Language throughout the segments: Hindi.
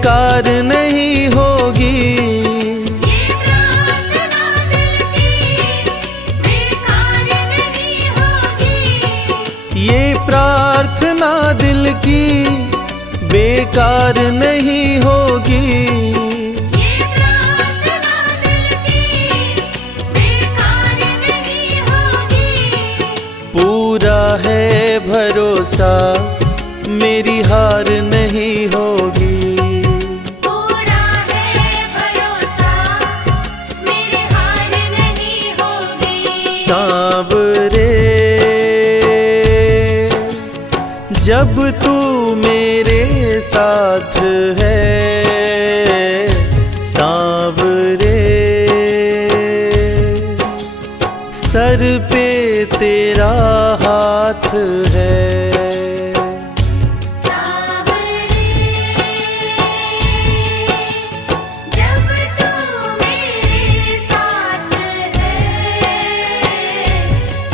बेकार नहीं होगी। ये प्रार्थना दिल की बेकार नहीं होगी। पूरा है भरोसा मेरी हार नहीं होगी। पूरा है भरोसा मेरी हार नहीं होगी। सांवरे जब तू मेरे साथ है, सांवरे सर पे तेरा हाथ है। सांवरे जब तू मेरे साथ है,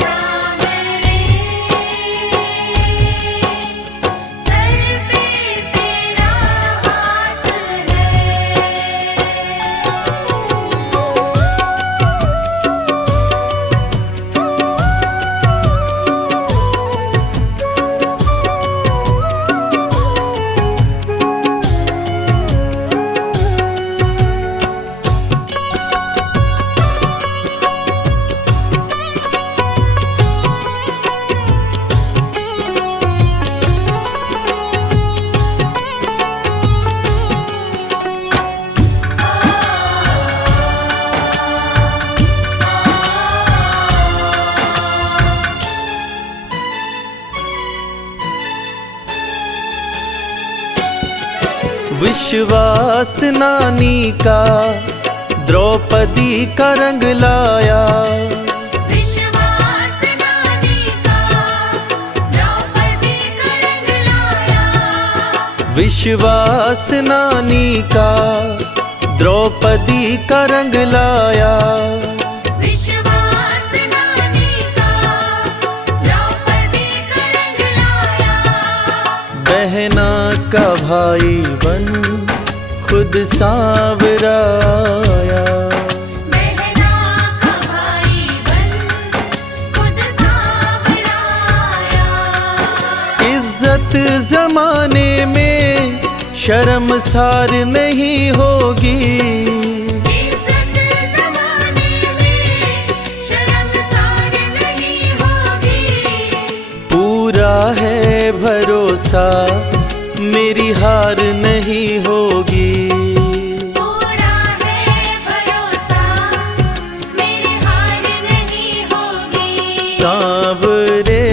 सांवरे सर पे तेरा हाथ है। विश्वास नानी का द्रौपदी का रंग लाया। विश्वास नानी का द्रौपदी का रंग लाया। विश्वास नानी का द्रौपदी का रंग लाया। विश्वास नानी का द्रौपदी का रंग लाया। बहना का भाई बन खुद सांवरा आया। बहना का भाई बन खुद सांवरा आया। इज्जत जमाने में शर्मसार नहीं होगी। इज्जत ज़माने में शर्मसार नहीं होगी। पूरा है भरोसा मेरी हार नहीं होगी। पूरा है भरोसा मेरी हार नहीं होगी। सांवरे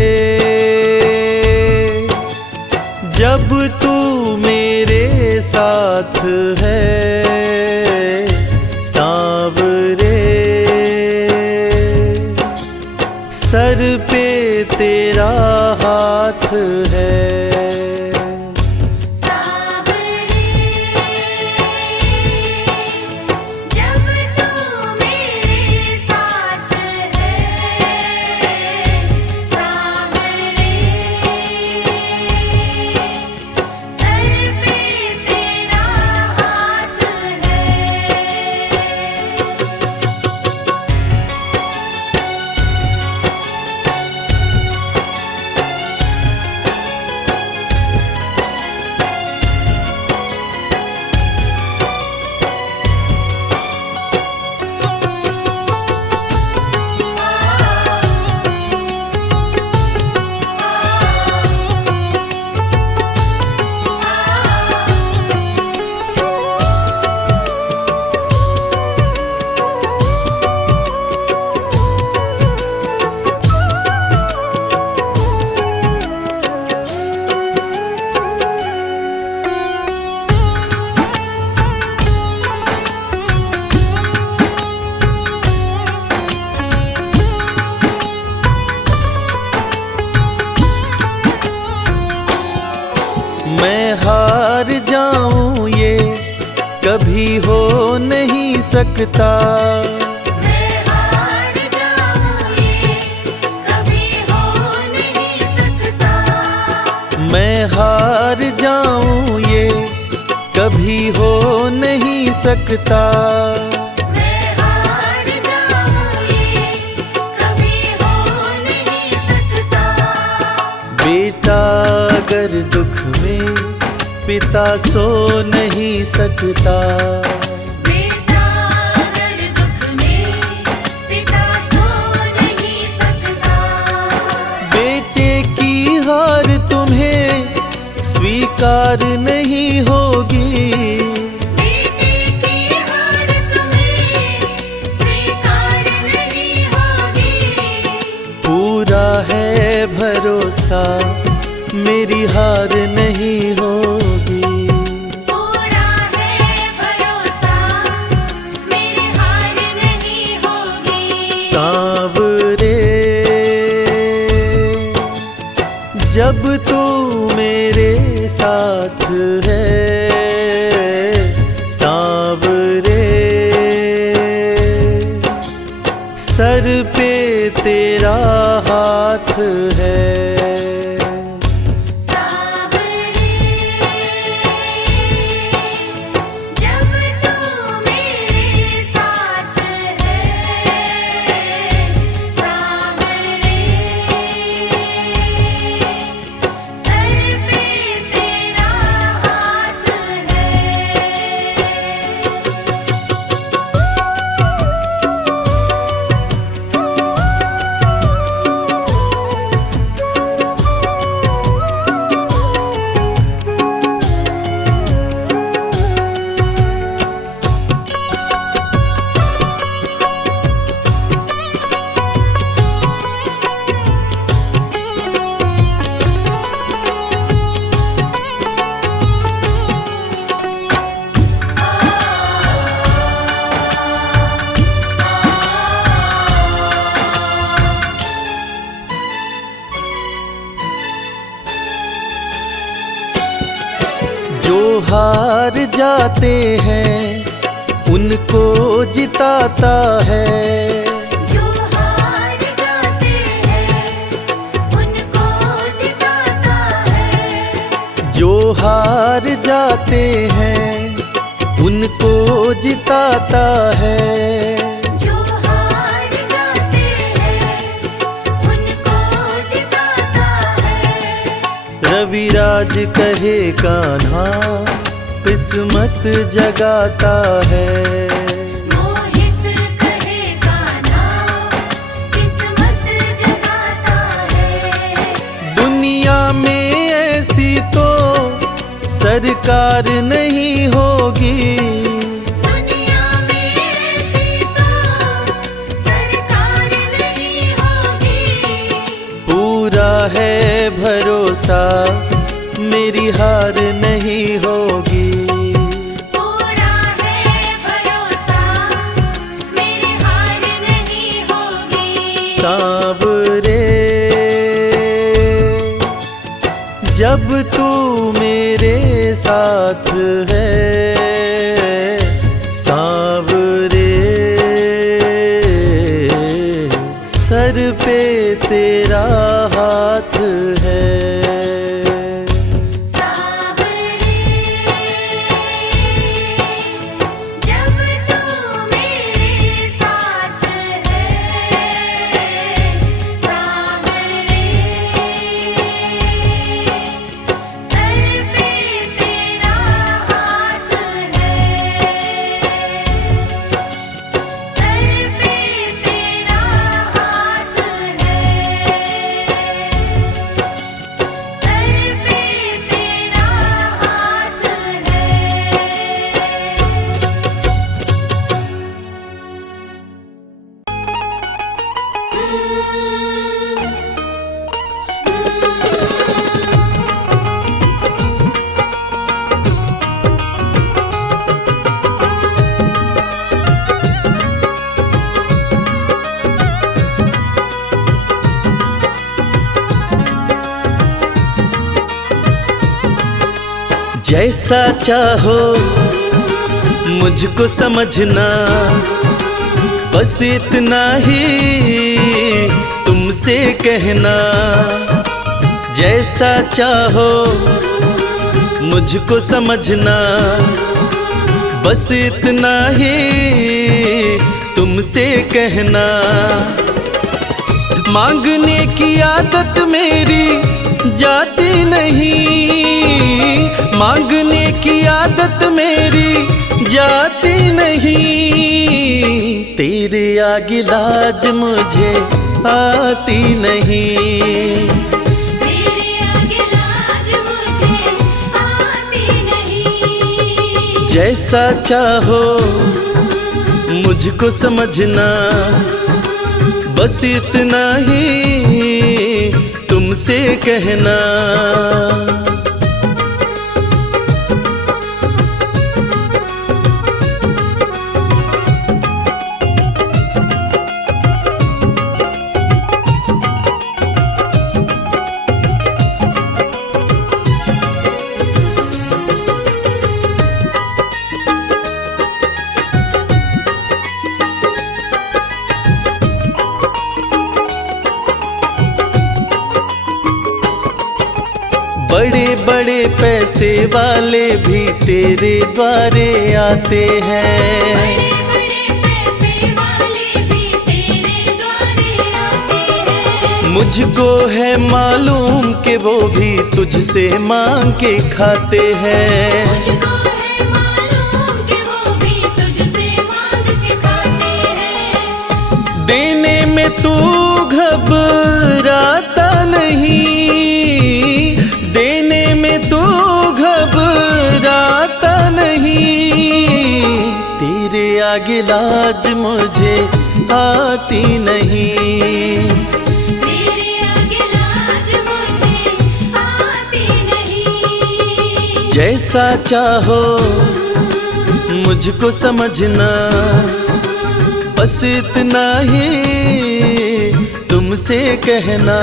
जब तू मेरे साथ है, सांवरे सर पे तेरा हाथ है। सांवरे जब तू मेरे साथ है, सांवरे सर पे तेरा हाथ है। मैं हार जाऊं ये कभी हो नहीं सकता। मैं हार जाऊं ये कभी हो नहीं सकता। मैं हार जाऊं ये कभी हो नहीं सकता। मैं हार जाऊं ये कभी हो नहीं सकता। बेटा अगर दुख में पिता सो नहीं सकता। बेटा अगर दुख में पिता सो नहीं सकता। बेटे की हार तुम्हें स्वीकार नहीं होगी। बेटे की हार तुम्हें स्वीकार नहीं होगी। पूरा है भरोसा मेरी हार नहीं होगी। पूरा है भरोसा मेरी हार नहीं होगी। सांवरे जब तू मेरे साथ है, सांवरे सर पे तेरा हाथ है। सांवरे जब तू मेरे साथ है। सांवरे सर पे तेरा हाथ है। जो हार जाते हैं उनको जिताता है। जो हार जाते हैं उनको जिताता है। जो हार जाते हैं उनको जिताता है। जो हार जाते हैं उनको जिताता है। रविराज कहे कान्हा किस्मत जगाता है। मोहित कहे कान्हा किस्मत जगाता है। दुनिया में ऐसी तो सरकार नहीं होगी। दुनिया में ऐसी तो सरकार नहीं होगी। पूरा है भरोसा मेरी हार नहीं होगी। पूरा है भरोसा मेरी हार नहीं होगी। सांवरे जब तू मेरे साथ है, सांवरे सर पे तेरा हाथ है। सांवरे जब तू मेरे साथ है। सांवरे सर पे तेरा हाथ है। सर पे तेरा हाथ है। सर पे तेरा हाथ है। जैसा चाहो मुझको समझना, बस इतना ही तुमसे कहना। जैसा चाहो मुझको समझना, बस इतना ही तुमसे कहना। मांगने की आदत मेरी जाती नहीं, मांगने की आदत मेरी जाती नहीं। तेरे आगे लाज मुझे आती नहीं, तेरे आगे लाज मुझे आती नहीं। जैसा चाहो मुझको समझना, बस इतना ही तुमसे कहना। बड़े बड़े पैसे वाले भी तेरे द्वारे आते हैं, बड़े बड़े पैसे वाले भी तेरे द्वारे आते हैं। मुझको है मालूम कि वो भी तुझसे मांग के खाते हैं। मुझको है मालूम कि वो भी तुझसे मांग के खाते हैं। देने में तू घबराता नहीं, देने में तू घबराता नहीं। तेरे आगे लाज मुझे आती नहीं, तेरे आगे लाज मुझे आती नहीं। जैसा चाहो मुझको समझना, बस इतना ही तुमसे कहना।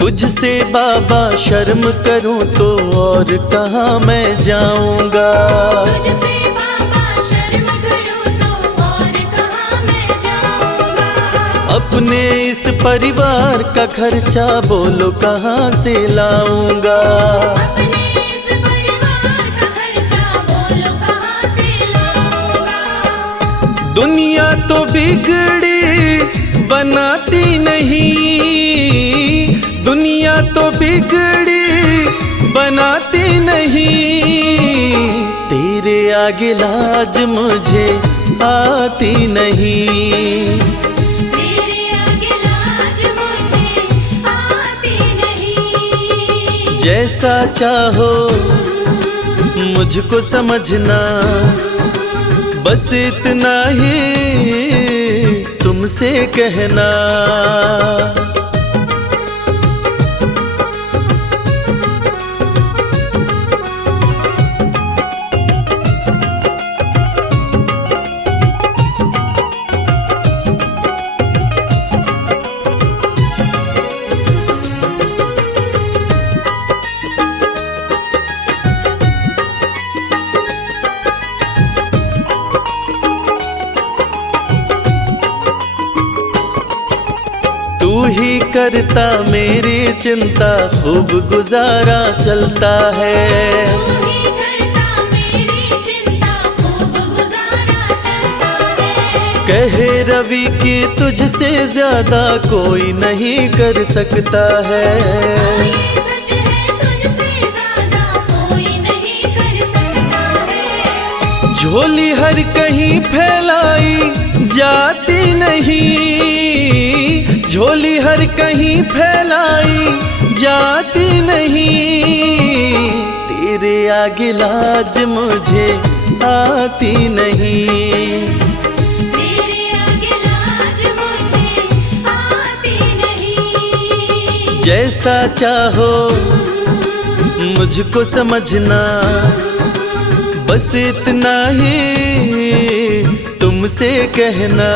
तुझसे बाबा शर्म करूं तो और कहाँ मैं जाऊंगा। तुझसे बाबा शर्म करूं तो और कहाँ मैं जाऊंगा। अपने इस परिवार का खर्चा बोलो कहाँ से लाऊंगा। अपने इस परिवार का खर्चा बोलो कहाँ से लाऊंगा। दुनिया तो बिगड़ी बनाती नहीं, दुनिया तो बिगड़ी बनाती नहीं। तेरे आगे लाज मुझे आती नहीं, तेरे आगे लाज मुझे आती नहीं। जैसा चाहो मुझको समझना, बस इतना ही तुमसे कहना। तू ही करता मेरी चिंता, खूब गुजारा चलता है। तू ही करता मेरी चिंता, खूब गुजारा चलता है। कहे रवि कि तुझसे ज्यादा कोई नहीं कर सकता है। ये सच है, तुझसे ज्यादा कोई नहीं कर सकता है। झोली हर कहीं फैलाई जाती नहीं, झोली हर कहीं फैलाई जाती नहीं। तेरे आगे लाज मुझे आती नहीं, तेरे आगे लाज मुझे आती नहीं। जैसा चाहो मुझको समझना, बस इतना ही तुमसे कहना।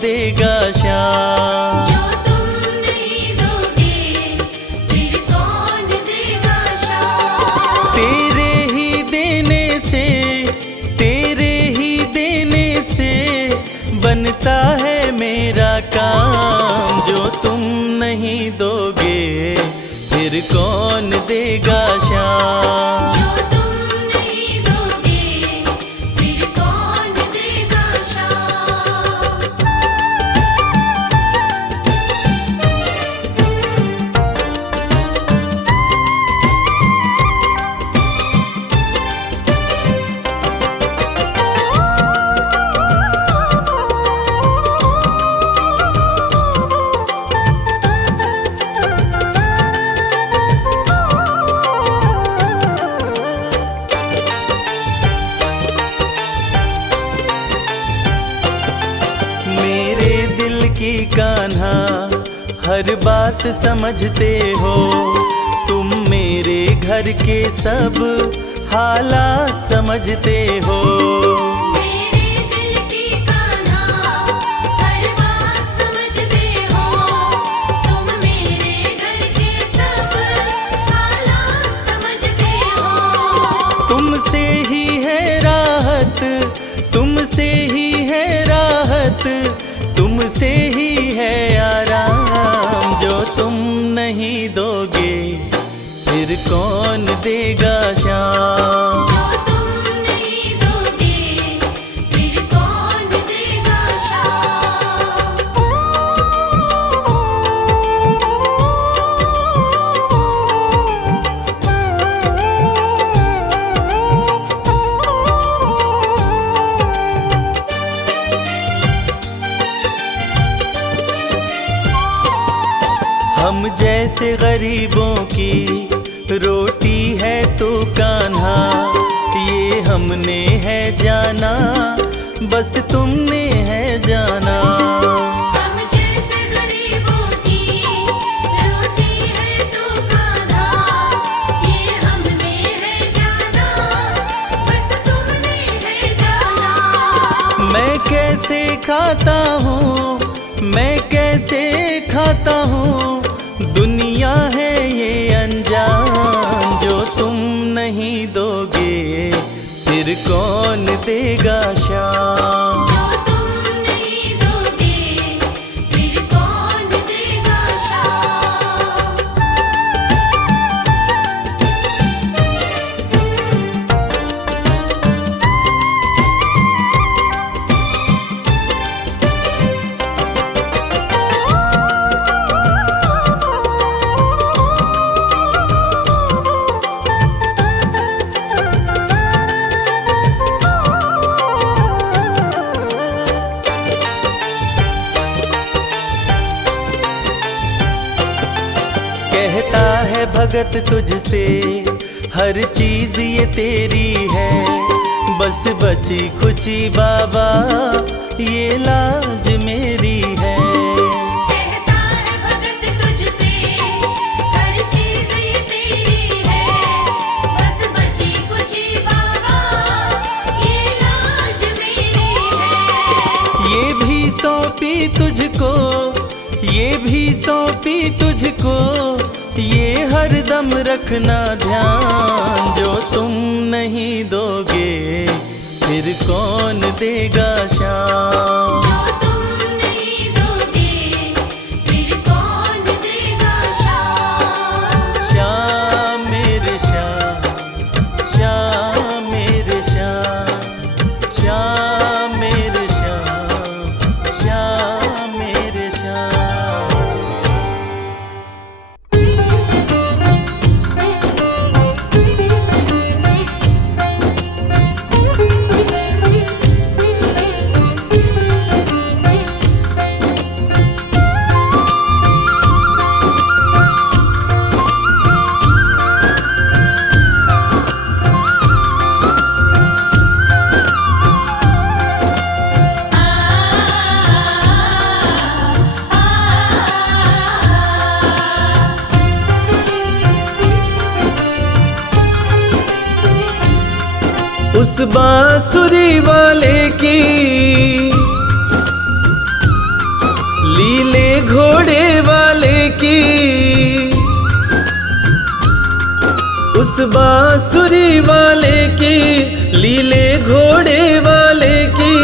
देगा श्याम। जो तुम नहीं दोगे फिर कौन देगा श्याम। तेरे ही देने से बनता है मेरा काम। जो तुम नहीं दोगे फिर कौन देगा श्याम। जो तुम नहीं दोगे फिर कौन देगा श्याम। मेरे दिल की कान्हा हर बात समझते हो। तुम मेरे घर के सब हालात समझते हो। मेरे दिल की कान्हा हर बात समझते हो। तुम मेरे घर के सब हालात समझते हो। तुमसे ही है राहत, तुमसे ही है राहत, तुमसे ही है आराम। जो तुम नहीं दोगे फिर कौन देगा श्याम। जो तुम नहीं दोगे फिर कौन देगा श्याम। हम जैसे गरीबों की रोटी है तो कान्हा, ये हमने है जाना, बस तुमने है जाना। हम जैसे गरीबों की रोटी है तो कान्हा, ये हमने है जाना, बस तुमने है जाना। मैं कैसे खाता हूँ, मैं कैसे खाता हूँ, दुनिया है ये अनजान। जो तुम नहीं दोगे फिर कौन देगा श्याम। जो तुम नहीं दोगे फिर कौन देगा श्याम। कहता है भगत तुझसे हर चीज ये तेरी है, बस बची खुची बाबा ये लाज मेरी है। कहता है भगत तुझसे हर चीज ये तेरी है, बस बची कुची बाबा ये लाज मेरी है। ये भी सौंपी तुझको, ये भी सौंपी तुझको, ये हर दम रखना ध्यान। जो तुम नहीं दोगे फिर कौन देगा श्याम। जो तुम नहीं दोगे फिर कौन देगा श्याम। श्याम मेरे श्याम, श्याम मेरे श्याम, श्याम मेरे श्याम, श्याम मेरे श्याम। उस बांसुरी वाले की घोड़े वाले की, उस बांसुरी वाले की, लीले घोड़े वाले की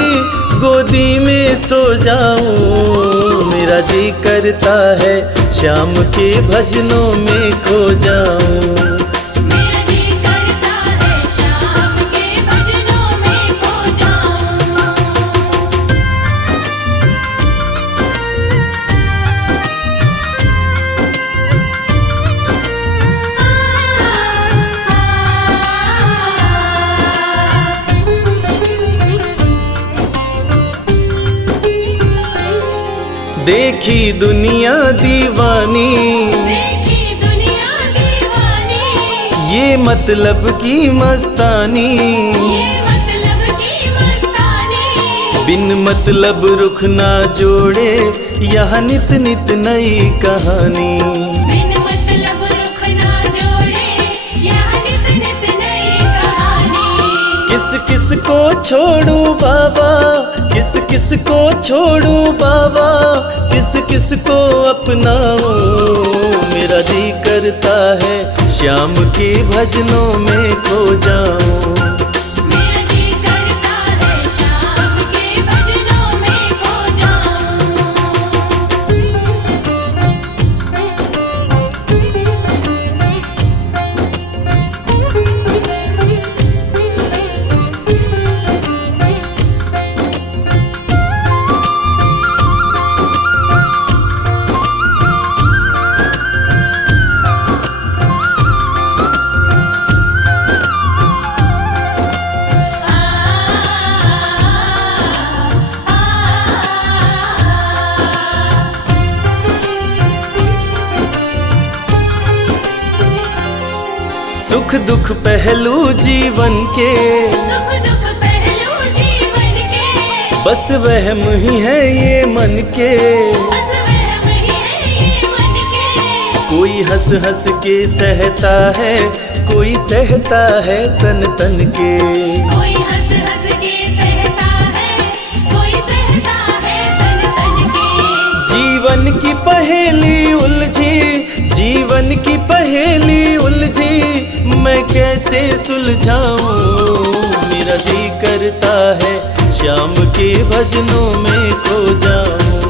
गोदी में सो जाऊं। मेरा जी करता है श्याम के भजनों में खो जाऊं। मेरा जी करता है शाम के भजनों में खो जाऊं। देखी दुनिया दीवानी, देखी दुनिया दीवानी, ये मतलब की मस्तानी, ये मतलब की मस्तानी। बिन मतलब रुख ना जोड़े यहाँ नित नित नई कहानी। बिन मतलब रुख ना जोड़े यहाँ नित नित नई कहानी। किस किस को छोड़ू बाबा, किस किस को छोड़ू बाबा, किस किस को अपनाऊं। मेरा जी करता है श्याम के भजनों में खो जाऊं। मेरा जी करता है शाम के भजनों में खो सुख दुख पहलू जीवन के, सुख दुख पहलू जीवन के, बस वहम ही है ये मन के। बस वहम ही है ये मन के। कोई हंस हंस के सहता है, कोई सहता है तन तन के। कोई हंस हंस के सहता है, कोई सहता है तन तन के। जीवन की पहेली उलझी, जीवन की पहेली उलझी, मैं कैसे सुलझाऊं। मेरा जी करता है श्याम के भजनों में खो जाऊं।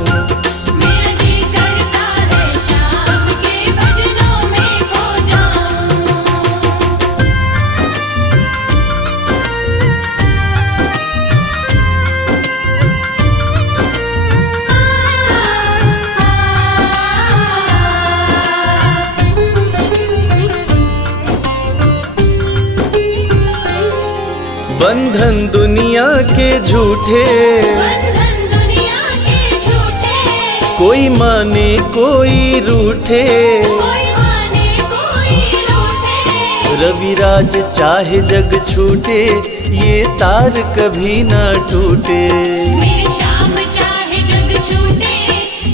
मेरा जी करता है शाम के भजनों में खो जाऊं। बंधन दुनिया के झूठे, बंधन दुनिया के झूठे, कोई माने कोई रूठे। कोई माने कोई रूठे। रविराज चाहे जग छूटे, ये तार कभी ना टूटे। मेरे शाम चाहे जग छूटे,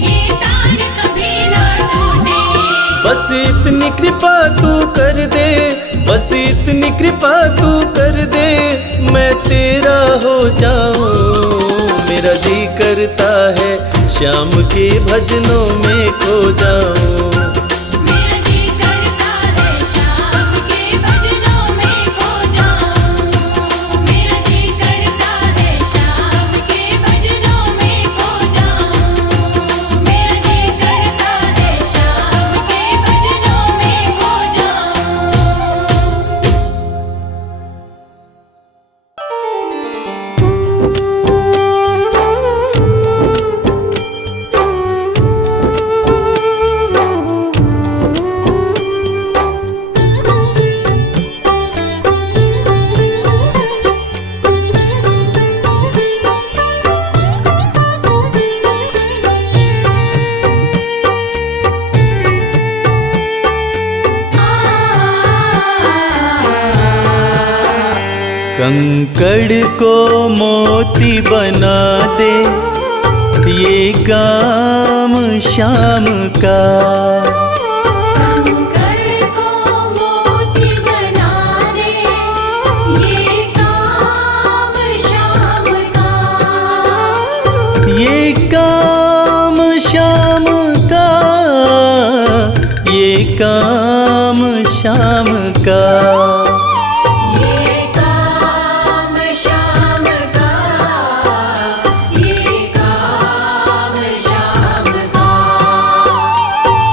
ये तार कभी ना टूटे। बस इतनी कृपा तू कर दे, बस इतनी कृपा तू कर दे, मैं तेरा हो जाऊं। मेरा जी करता है श्याम के भजनों में खो जाऊं। मेरा जी करता है शाम के भजनों में खो जाऊं। मेरा जी करता है शाम के भजनों में खो जाऊं। मेरा जी करता है शाम के भजनों में खो जाऊं। कंकड़ को मोती बना दे, ये काम शाम का। कंकड़ को मोती बना दे, ये काम शाम का। ये काम शाम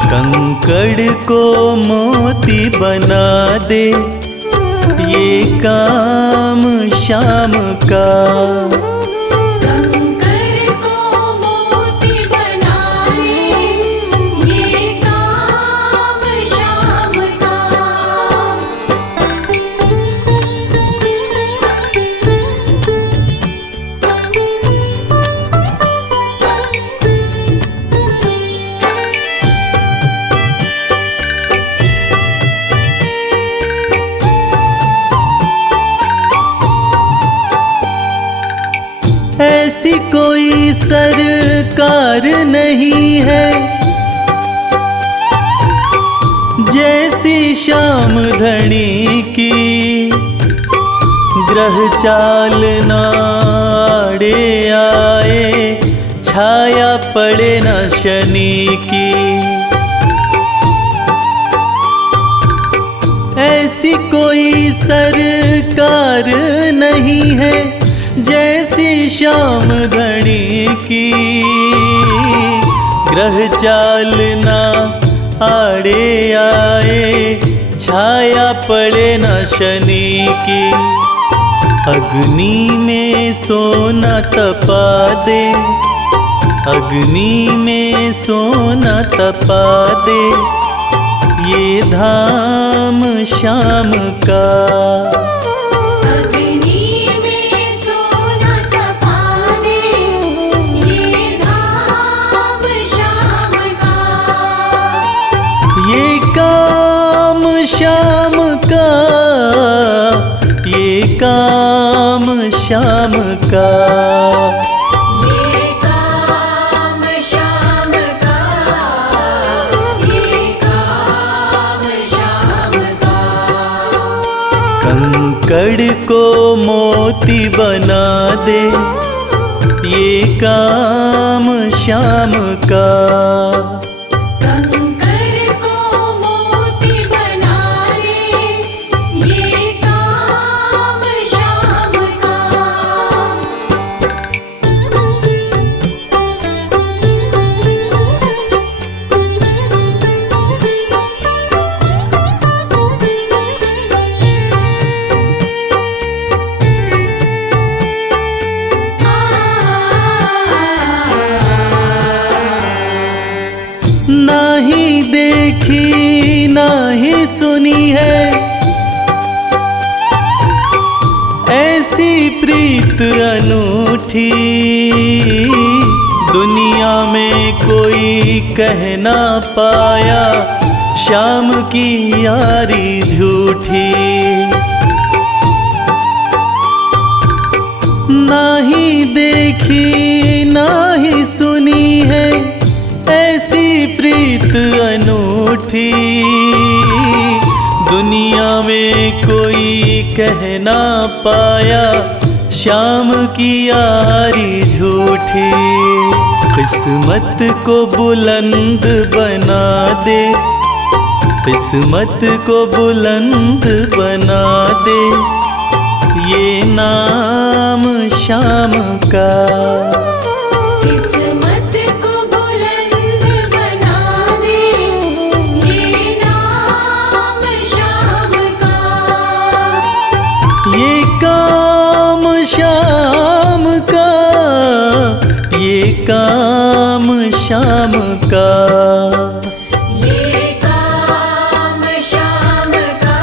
कंकड़ को मोती बना दे, ये काम शाम का। कंकड़ को मोती बना दे, ये काम शाम का। ऐसी कोई सरकार नहीं है जैसी श्याम धनी की, ग्रह चाल नाड़े आए, छाया पड़े न शनि की। ऐसी कोई सरकार नहीं है जैसी श्याम धनी की, ग्रह चाल ना आड़े आए, छाया पड़े न शनि की। अग्नि में सोना तपा दे, अग्नि में सोना तपा दे, ये धाम शाम का। अग्नि में सोना तपा दे, ये धाम शाम का। ये काम शाम का, ये काम शाम का। ये काम शाम का, ये काम शाम का। कंकड़ को मोती बना दे, ये काम शाम का। कंकड़ को मोती बना दे, ये काम शाम का। नाही देखी नाही सुनी है ऐसी प्रीत अनूठी, दुनिया में कोई कह ना पाया श्याम की यारी झूठी। नाही देखी नाही सुनी है ऐसी प्रीत अनूठी, दुनिया में कोई कह ना पाया श्याम की यारी झूठी। किस्मत को बुलंद बना दे, किस्मत को बुलंद बना दे, ये नाम शाम का। किस्मत को बुलंद बना दे, ये नाम शाम का। ये काम शाम का, ये काम शाम का। ये काम शाम का,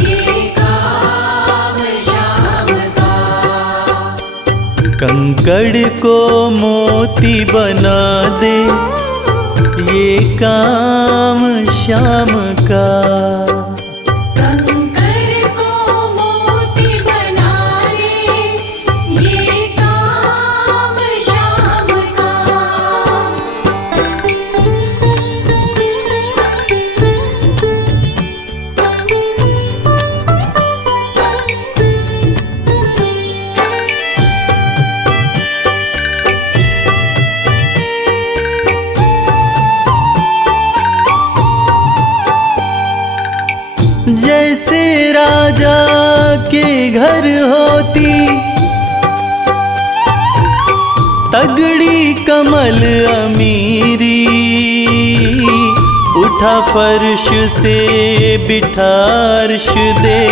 ये काम शाम का। कंकड़ को मोती बना दे, ये काम शाम का। कंकड़ को मोती बना दे, ये काम शाम का। जैसे राजा के घर होती तगड़ी कमल अमीरी, उठा फर्श से बिठा अर्श दे,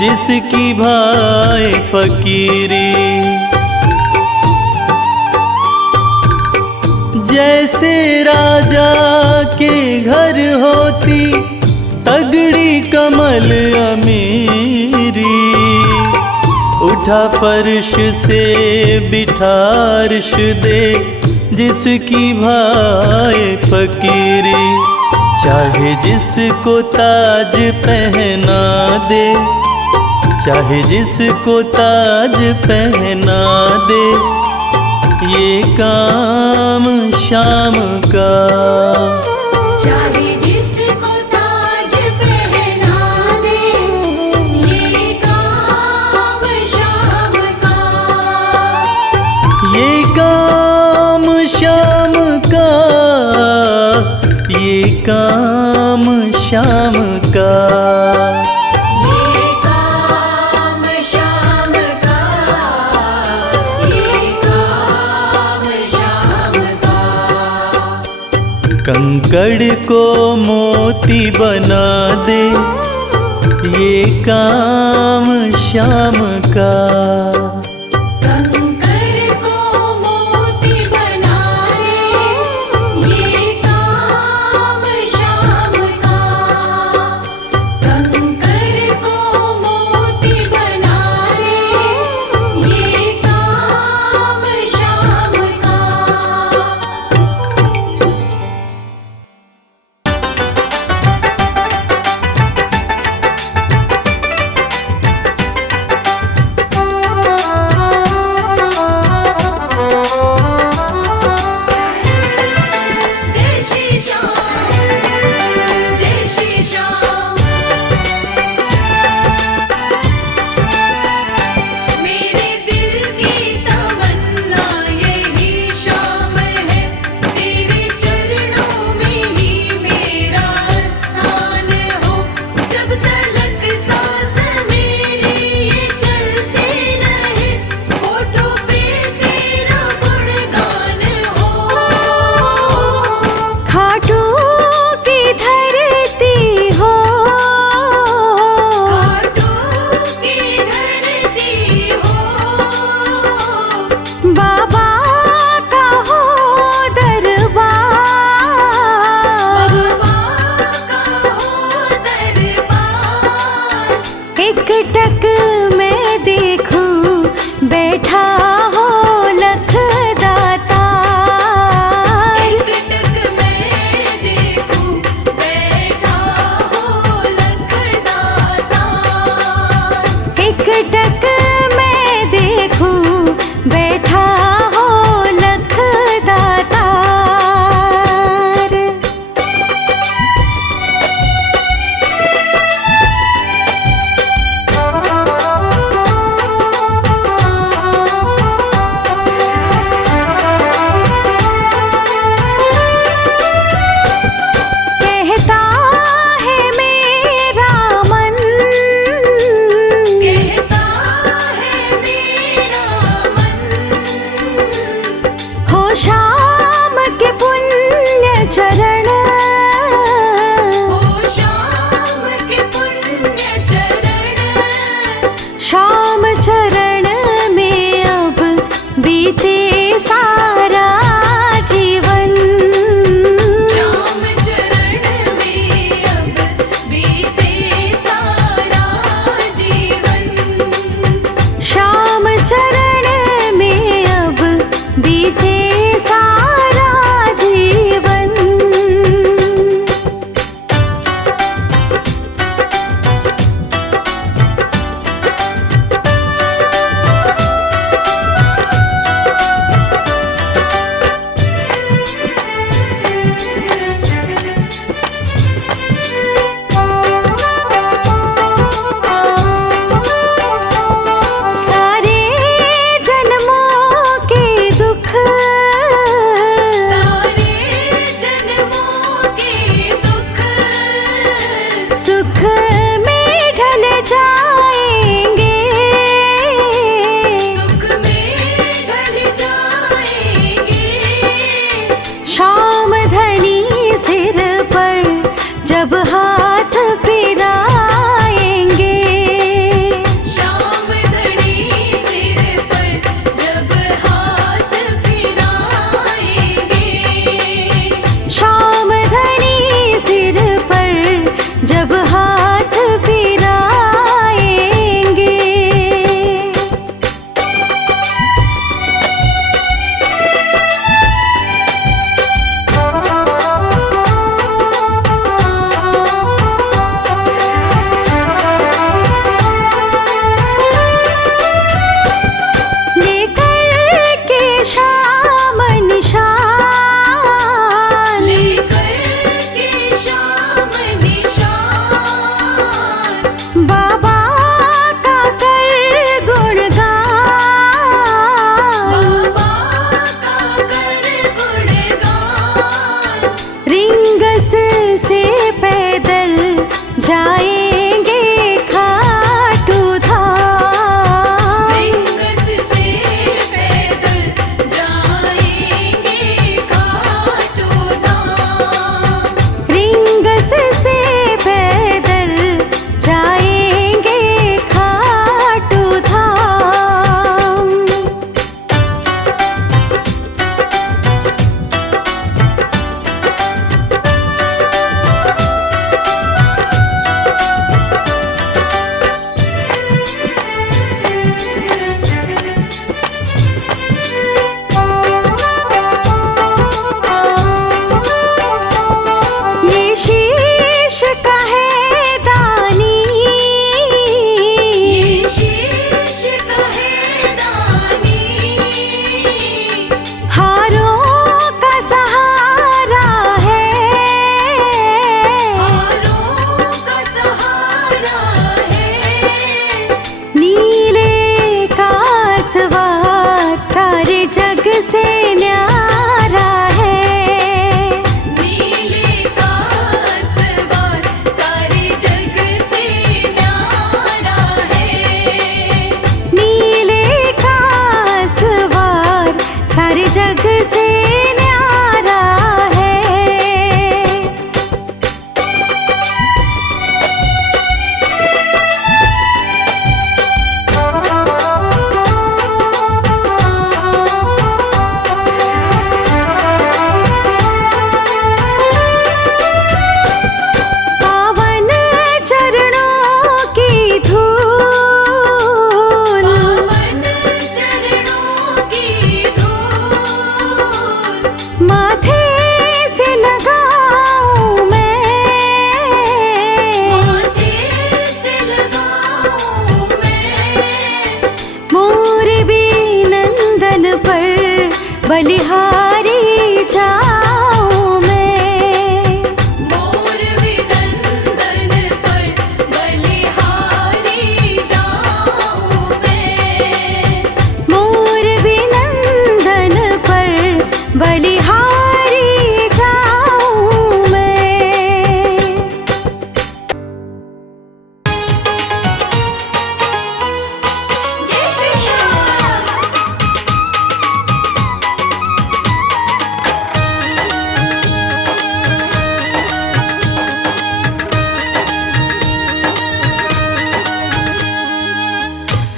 जिसकी भाई फकीरी। जैसे राजा के घर होती तगड़ी कमल अमीरी, उठा फर्श से बिठा अर्श दे, जिसकी भाई फकीरी। चाहे जिसको ताज पहना दे, चाहे जिसको ताज पहना दे, ये काम शाम का। चाहे जिसको ताज पहना दे, ये काम शाम का। ये काम शाम का, ये काम शाम का। ये काम शाम का, ये काम शाम का। कंकड़ को मोती बना दे, ये काम शाम का। कंकर को मोती बना दे, ये काम शाम का। कंकर को मोती बना दे, ये काम शाम का।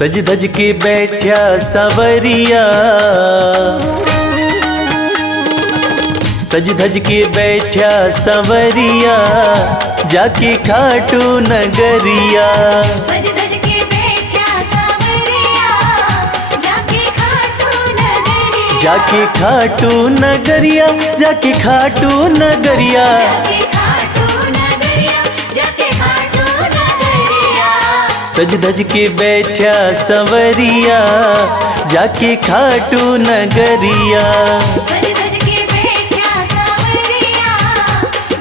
सज धज के बैठा सवरिया, सज धज के बैठा सवरिया, जाके खाटू नगरिया। सज धज के बैठा सवरिया, जाके खाटू नगरिया। जाके खाटू नगरिया, जाके खाटू नगरिया। जाके खाटू नगरिया, जाके खाटू नगरिया। सज धज के बैठा सवरिया, जाके खाटू नगरिया। सज धज के बैठा सवरिया,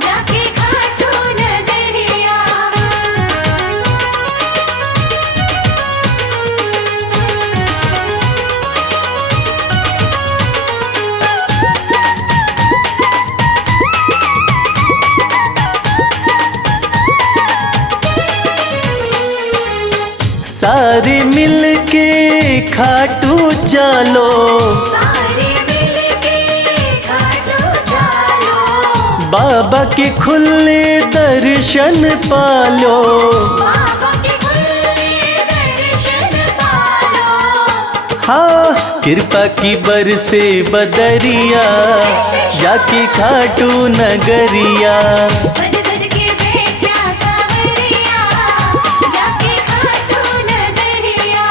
जाके खाटू नगरिया। सारे मिल के खाटू चलो, सारे मिलके खाटू चलो। बाबा के खुले दर्शन पालो। बाबा के खुले दर्शन पालो। हाँ, कृपा की बरसे बदरिया, जाके खाटू नगरिया। सज धज के बैठा सवरिया, जाके खाटू नगरिया।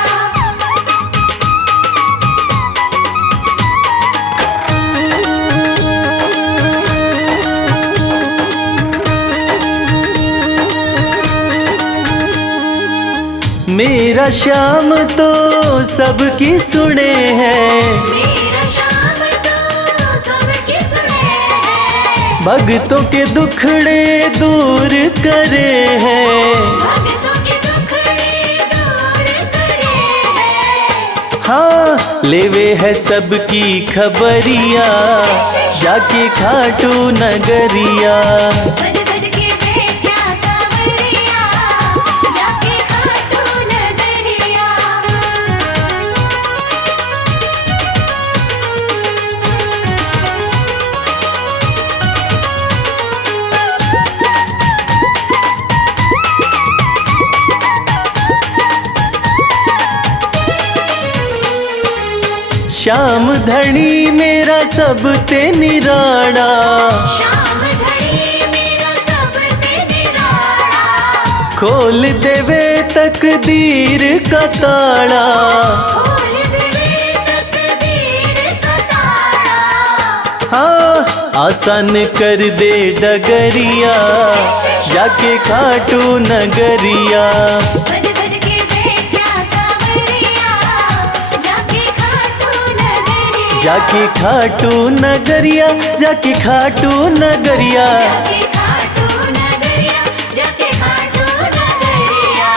मेरा श्याम तो सबकी सुने हैं, मेरा श्याम तो सबके सुने हैं। भक्तों के दुखड़े दूर करे हैं। भक्तों के दुखड़े दूर करे हैं। हाँ, लेवे है सबकी खबरिया, जाके खाटू नगरिया। सज धज के बैठा सवरिया, जाके खाटू नगरिया। श्याम धनी मेरा सब ते निराड़ा, श्याम धनी मेरा सब ते निराला। खोल देवे तकदीर का ताड़ा। खोल देवे तकदीर का ताला। हाँ, आसान कर दे डगरिया, जाके खाटू नगरिया। सज धज के बैठा सवरिया, जाके खाटू नगरिया। जाके खाटू नगरिया, जाके खाटू नगरिया। जाके खाटू नगरिया, जाके खाटू नगरिया।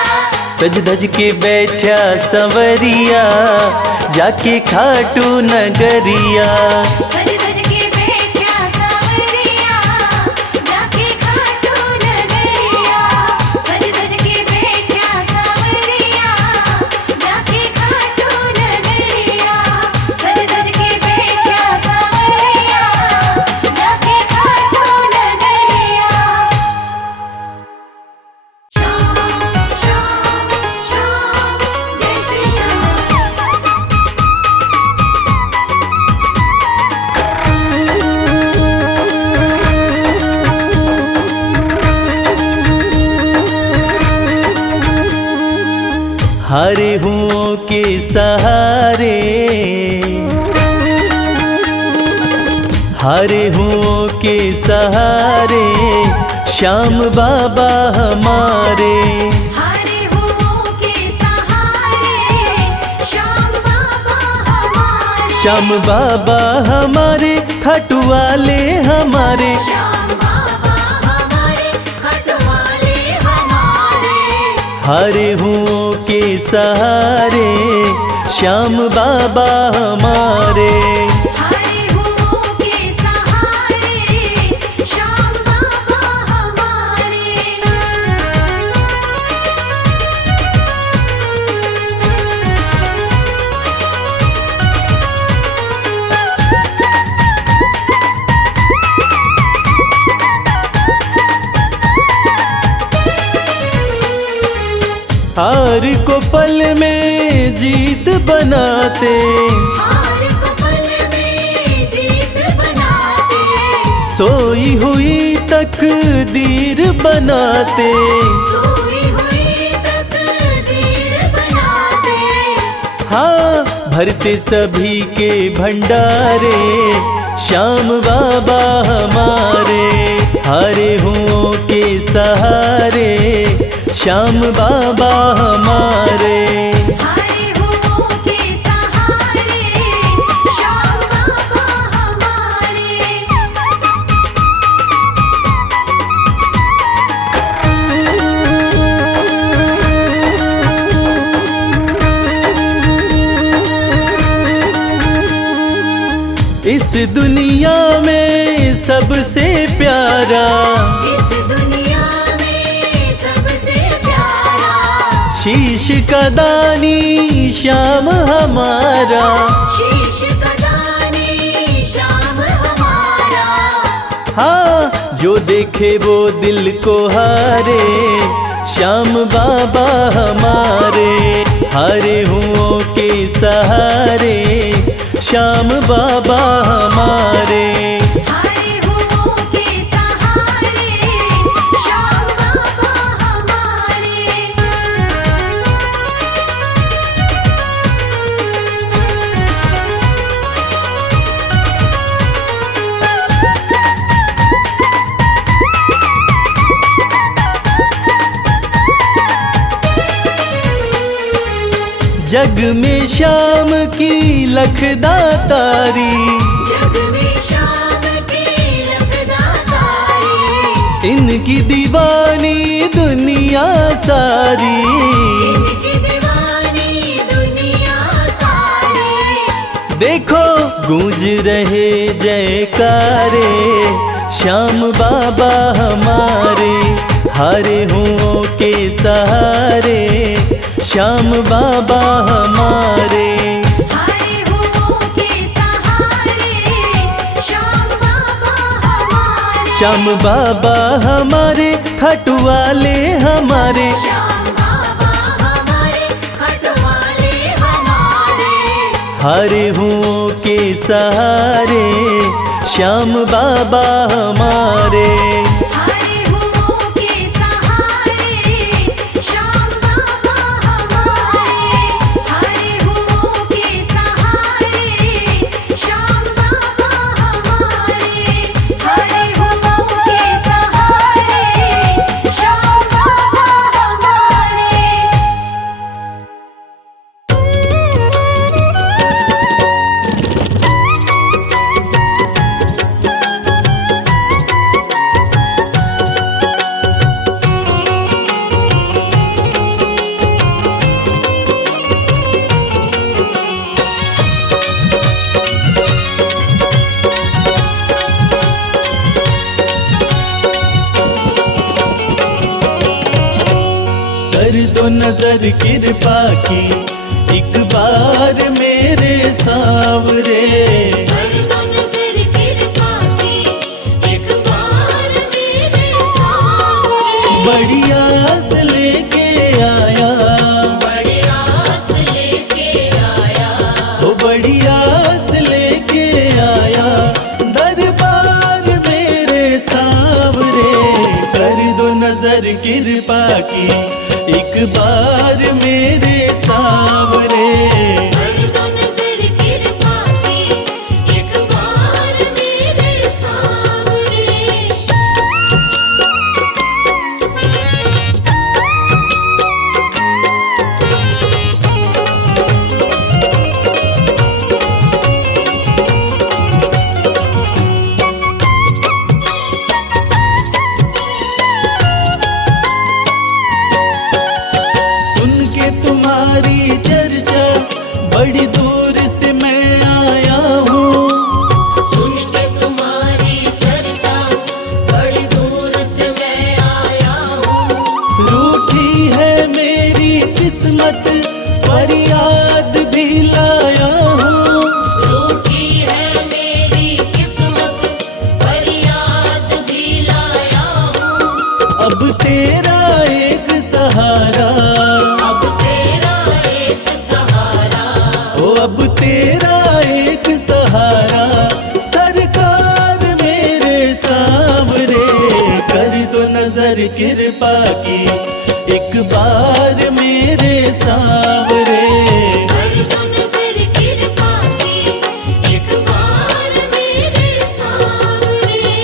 सज धज के बैठा सवरिया, जाके खाटू नगरिया। सज धज के बैठा सवरिया, जाके खाटू नगरिया। सज धज के बैठा सवरिया, जाके खाटू नगरिया। सज धज के बैठा सवरिया, जाके खाटू नगरिया। श्याम श्याम श्याम, जय श्री श्याम। हरे हुओं के सहारे, हरे हुओं के सहारे, श्याम बाबा हमारे। हरे हुओं के सहारे, श्याम बाबा हमारे। श्याम बाबा हमारे, खाटू वाले हमारे। श्याम बाबा हमारे, खटवाले हमारे। हरे हुओं के सहारे, श्याम बाबा हमारे। हरे हुओं के सहारे, श्याम बाबा हमारे। हार को पल में जीत बनाते, हार को पल में जीत बनाते, सोई हुई तकदीर बनाते। सोई हुई तकदीर बनाते। हाँ, भरते सभी के भंडारे, श्याम बाबा हमारे। हारे हुओं के सहारे, श्याम बाबा हमारे। हारे हुओं के सहारे, श्याम बाबा हमारे। इस दुनिया में सबसे प्यारा, इस दुनिया में सबसे प्यारा, शीश का दानी श्याम हमारा। शीश का दानी श्याम हमारा। हाँ, जो देखे वो दिल को हारे, श्याम बाबा हमारे। हारे हुओं के सहारे, श्याम बाबा हमारे। हारे हुओं के सहारे, श्याम बाबा हमारे। जग में श्याम की लखदातारी, जग में श्याम की लखदातारी, इनकी दीवानी दुनिया सारी। इनकी दीवानी दुनिया सारी। देखो गूंज रहे जयकारे, श्याम बाबा हमारे। हारे हुओं के सहारे, श्याम बाबा हमारे। हारे हुओं के सहारे, श्याम बाबा हमारे। श्याम बाबा हमारे, खटवाले हमारे। श्याम बाबा हमारे, खटवाले हमारे। हारे हुओं के सहारे, श्याम बाबा हमारे। हारे हुओं के सहारे, श्याम बाबा हमारे। हारे हुओं के सहारे, श्याम बाबा हमारे। हारे हुओं के सहारे, श्याम बाबा हमारे। कर दो नजर कृपा की, एक बार मेरे सावरे। कर दो नजर कृपा की, एक बार मेरे सामने। बड़ी आस लेके आया, बड़ी आस लेके आया। वो बड़ी आस लेके आया, दरबार मेरे सावरे। कर दो नजर कृपा की, एक बार मेरे सावरे। कर दो नजर कृपा की, एक बार मेरे सामने। सुन के नजर कृपा की, एक बार मेरे सांवरे। कर दो नजर कृपा की, एक बार मेरे सांवरे।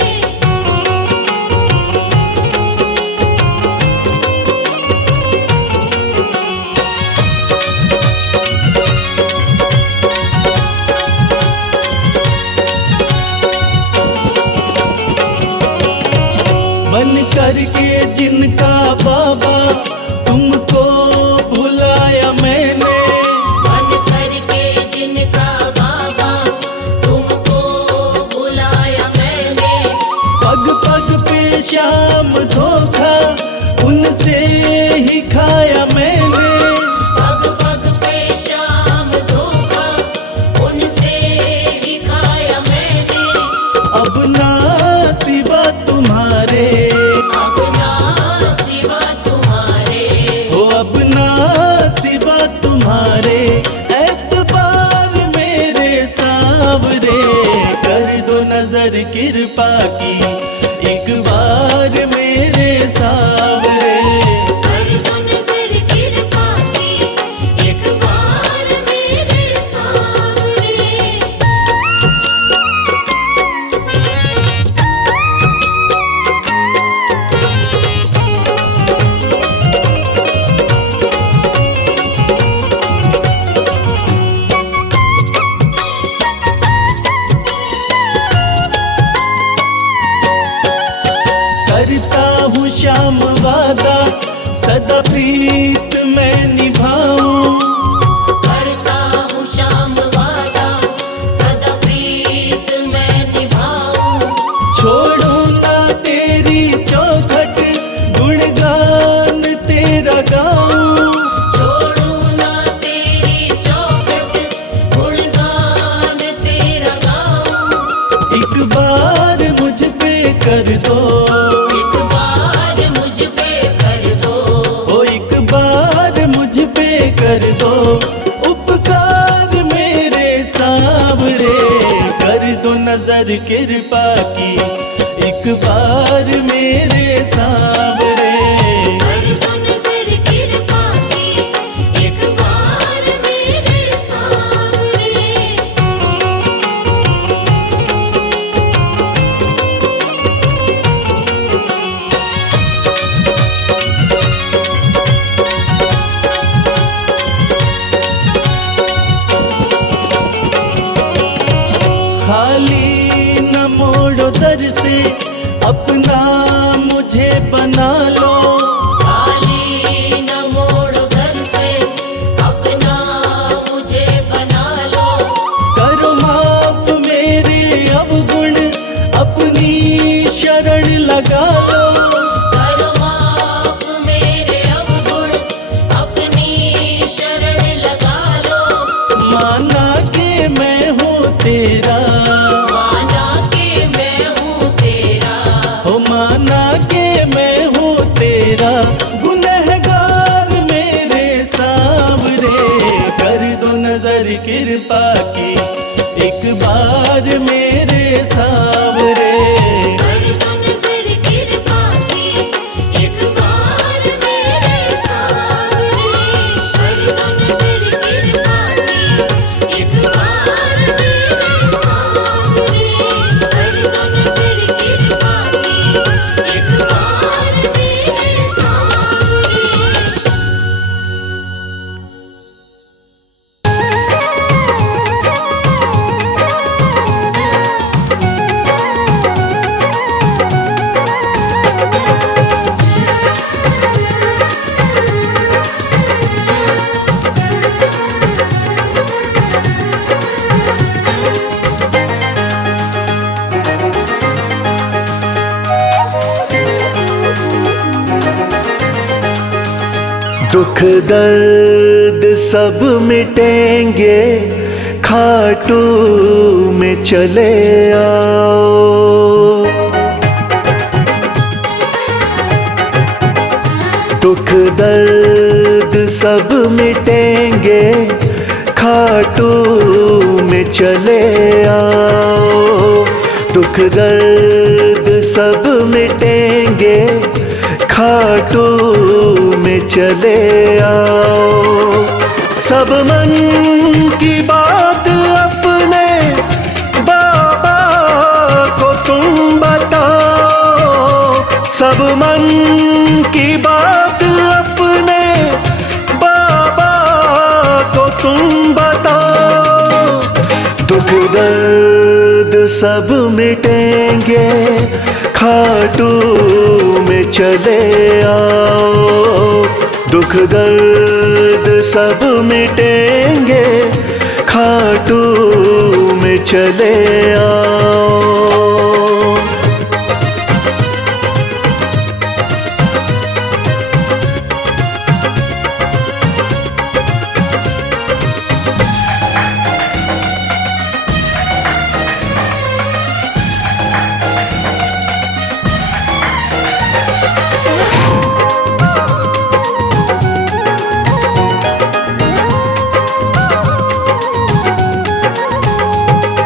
बन करके जिनका बाबा तुमको भुलाया मैंने, बन करके जिनका बाबा तुमको बुलाया मैंने। पग पग पे शाम धोखा उनसे ही खाया मैंने। पग पग पे शाम धोखा उनसे ही खाया मैंने। अब ना सिवा तुम्हारे, अब ना सिवा तुम्हारे, हो अब ना सिवा तुम्हारे, एतबार मेरे सांवरे। कर दो नजर कृपा की, एक बार मेरे सांवरे। कर दो नजर कृपा की, एक बार मेरे सांवरे। करता हूँ श्याम वादा सदा प्रीत मैं निभाऊं। करता हूँ श्याम वादा सदा प्रीत मैं निभाऊं। छोड़ू ना तेरी चौखट गुणगान तेरा गाऊं। छोड़ू ना तेरी चौखट गुणगान तेरा गाऊं। एक बार मुझ पे कर दो, एक बार मुझ पे कर दो, ओ एक बार मुझ पे कर दो उपकार मेरे सांवरे। कर दो नजर कृपा की, एक बार मेरे सांवरे। कर दो नजर कृपा की, एक बार मेरे सांवरे। खाली न मोड़ो दर से अपना मुझे बना लो। खाली न मोड़ो घर से अपना मुझे बना लो। करो माफ मेरे अवगुण अपनी शरण लगा लो। करो माफ मेरे अवगुण अपनी शरण लगा लो। माना के मैं हूँ तेरा, माना के मैं हूँ तेरा, हो माना के मैं हूँ तेरा, गुनहगार मेरे सांवरे। कर दो नजर कृपा की, एक बार मेरे सांवरे। कर दो नजर कृपा की, एक बार मेरे सांवरे। कर दो नजर कृपा की, एक बार मेरे सांवरे। कर दो नजर कृपा की, एक बार मेरे सांवरे। दुख दर्द सब मिटेंगे खाटू में चले आओ। दुख दर्द सब मिटेंगे खाटू में चले आओ। दुख दर्द सब मिटेंगे खाटू में चले आओ। सब मन की बात अपने बाबा को तुम बताओ। सब मन की बात अपने बाबा को तुम बताओ। दुख दर्द सब मिटेंगे खाटू में चले आओ। दुख दर्द सब मिटेंगे खाटू में चले आओ।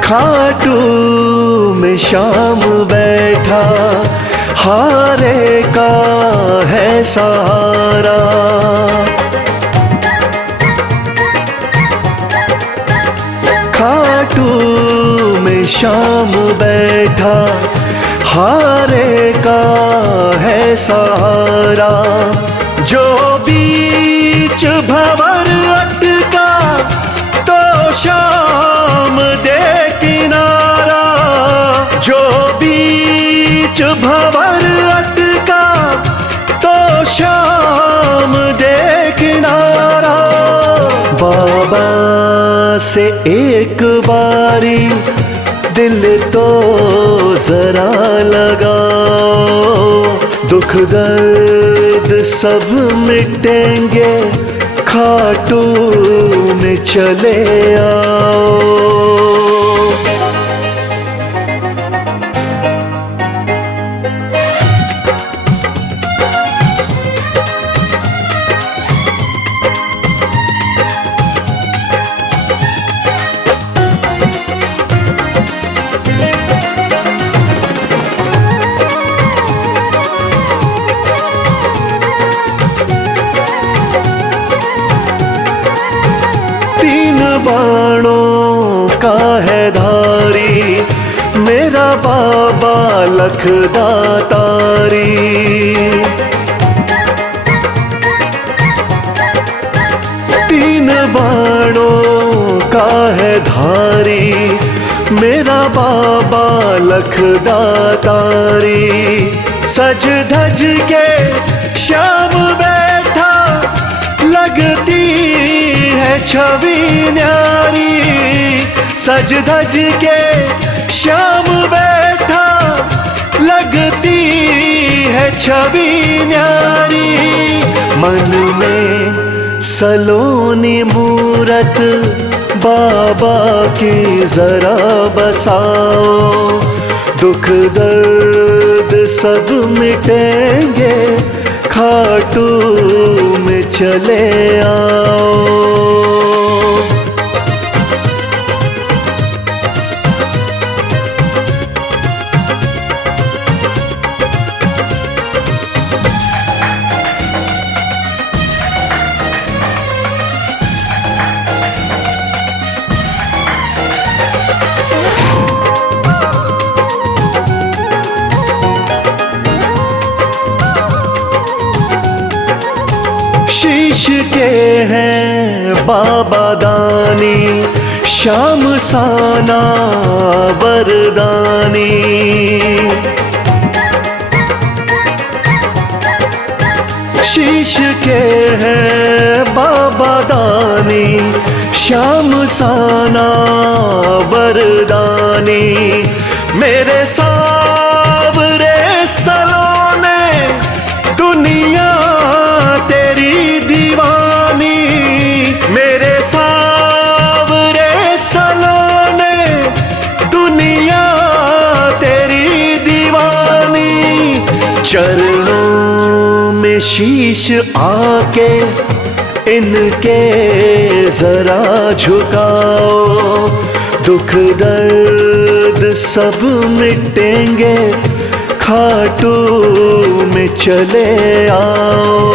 खाटू में शाम बैठा हारे का है सहारा। खाटू में शाम बैठा हारे का है सहारा। जो बीच भंवर अटका तो शाम दे किनारा। जो बीच भंवर अटका तो शाम दे किनारा। बाबा से एक बारी दिल तो जरा लगाओ। दुख दर्द सब मिटेंगे खाटू में चले आओ। बाणों का है धारी मेरा बाबा लखदातारी। तीन बाणों का है धारी मेरा बाबा लखदातारी। सज धज के श्याम बैठा लगती है छवि न्यारी। सज धज के श्याम बैठा लगती है छवि न्यारी। मन में सलोनी मूरत बाबा की जरा बसाओ। दुख दर्द सब मिटेंगे खाटू में चले आओ। शीश के हैं बाबा दानी श्याम साना वरदानी। शीश के हैं बाबा दानी श्याम साना वरदानी। मेरे सावरे सलोने दुनिया तेरी दीवानी। मेरे सावरे सलोने दुनिया तेरी दीवानी। चरणों में शीश आके इनके जरा झुकाओ। दुख दर्द सब मिटेंगे खाटू में चले आओ।